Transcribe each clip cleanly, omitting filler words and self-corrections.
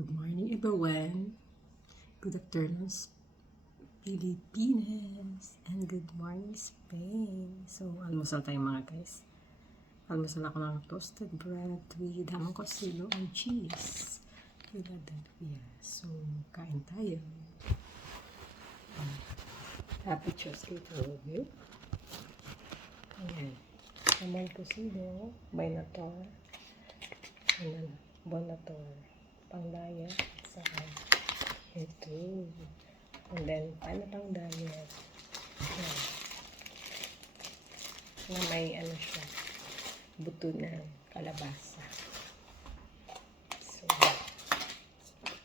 Good morning everyone. Good afternoon Pilipinas. And good morning Spain. So, almusal tayo mga guys. Almusal ako ng toasted bread with hamon kosilo and cheese. Philadelphia. So, kain tayo. Happy Tuesday to all of you. Ayan. Hamon kosilo, Binator, and Bonator. Panglaya sa ito. And then, paano pang diet? Yan. Na may ano siya, buto ng kalabasa. So,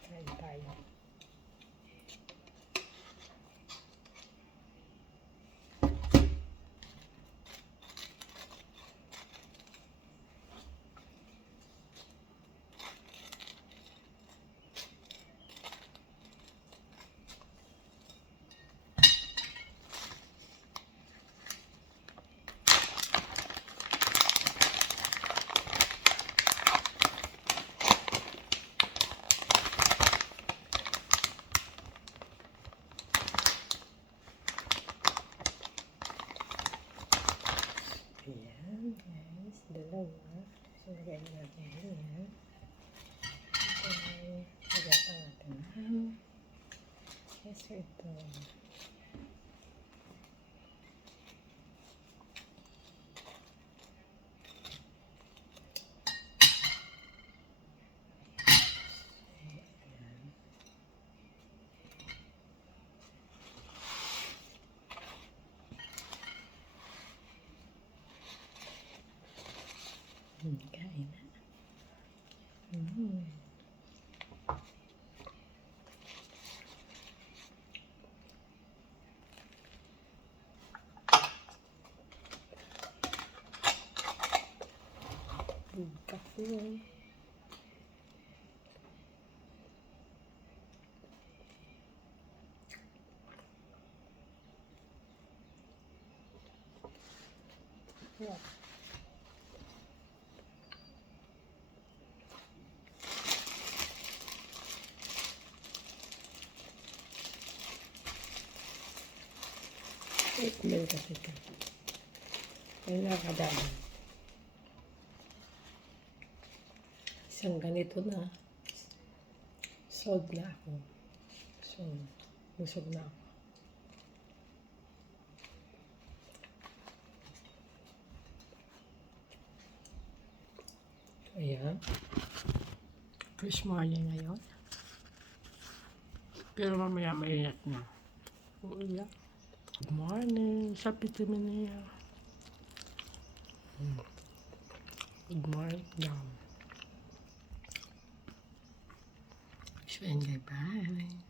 try tayo. Ayan, guys. Dalawa. So, lagay natin yan. Okay. Lagay pa natin ng yes, ito. Kain na. Kape. Yeah. Mil kasi ito. May nakadami. Isang ganito na. Sold na ako. So, busog na ako. Ayan. First morning ngayon. Pero mamaya mainit na. Uya. Good morning sa Pitiminia. Good morning daw. So, enjoy. Bye.